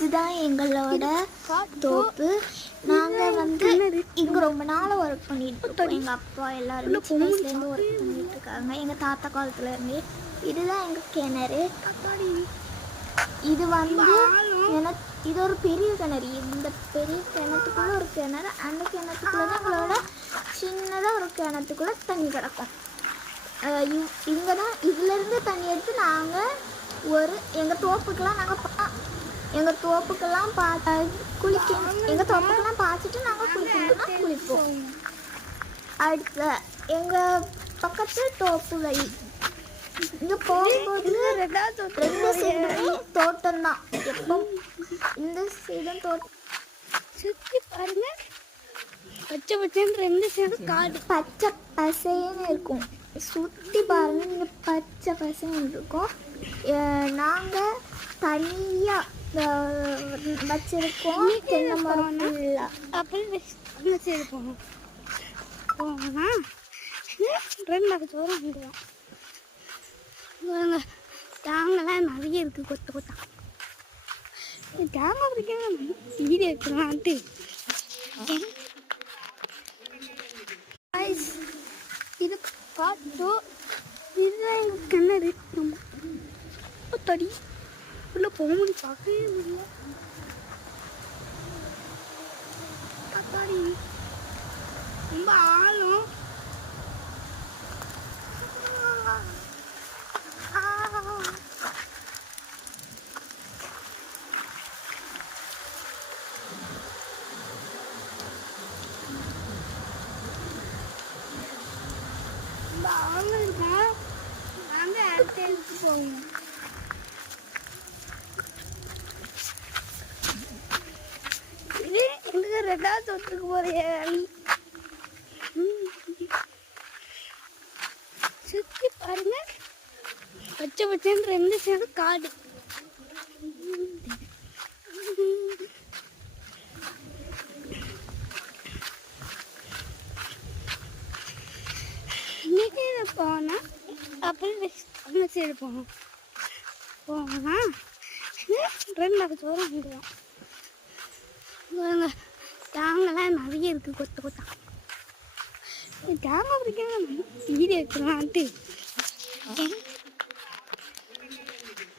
இதுதான் எங்களோட தோப்பு. நாங்கள் இங்கே ரொம்ப நாளாக ஒர்க் பண்ணிட்டு இருக்கோம். எங்கள் அப்பா எல்லாருமே சின்ன வயசுலேருந்து ஒர்க் பண்ணிட்டு இருக்காங்க, எங்கள் தாத்தா காலத்துலேருந்து. இதுதான் எங்கள் கிணறு. இது இது ஒரு பெரிய கிணறு. இந்த பெரிய கிணத்துக்குள்ளே ஒரு கிணறு, அந்த கிணத்துக்குள்ளே தான் எங்களோட சின்னதாக ஒரு கிணத்துக்குள்ளே தண்ணி கிடக்கும். இங்கே தான் இதுலேருந்து தண்ணி எடுத்து நாங்கள் எங்கள் தோப்புக்கெல்லாம் குளிக்கணும். எங்கள் தோப்புக்கெல்லாம் பார்த்துட்டு நாங்கள் குளிக்கணும்னா குளிப்போம். அடுத்த எங்கள் பக்கத்து தோப்பு வழி இங்கே போகும்போது ரெண்டு சைடுமே தோட்டம் தான். எப்போ இந்த சைடும் தோட்டம் சுற்றி பாருங்க, பச்சை பச்சைன்னு ரெண்டு சைடும் காடு பச்சை பசைன்னு இருக்கும். சுற்றி பாருங்க, இங்கே பச்சை பசைன்னு இருக்கும். நாங்கள் தனியாக வச்சிருக்கோம் தென்னை மரம் ஃபுல்லாக. அப்படி சைடு போனா ரெண்டு சோறு வந்துடும். தேங்காய்லாம் நிறைய இருக்குது, கொத்த கொத்தா. தேங்காய் பிடிக்க வீடு எடுக்கலான்ட்டு இது பார்த்தோம். இதுதான் கிணறு. தடி உள்ள போக முடியும், பார்க்கவே முடியல. அப்பாடி ரொம்ப ஆளும். ஆளும் இருக்கோம். நாங்கள் அடுத்து எடுத்து போவோம். இது எங்களுக்கு ரெண்டாவது தோட்டத்துக்கு போகிற வழி. சுற்றி பாருங்க, பச்சை பச்சைன்னு ரெண்டு சைடும் காடு. இன்னைக்கு போனால் அப்படி அந்த சைடு போனா ரெண்டு சோறு வந்துடும். தேங்காய்லாம் நிறைய இருக்குது, கொத்த கொத்தா. தேங்காய் பிடிக்க வீடு எடுக்கலான்ட்டு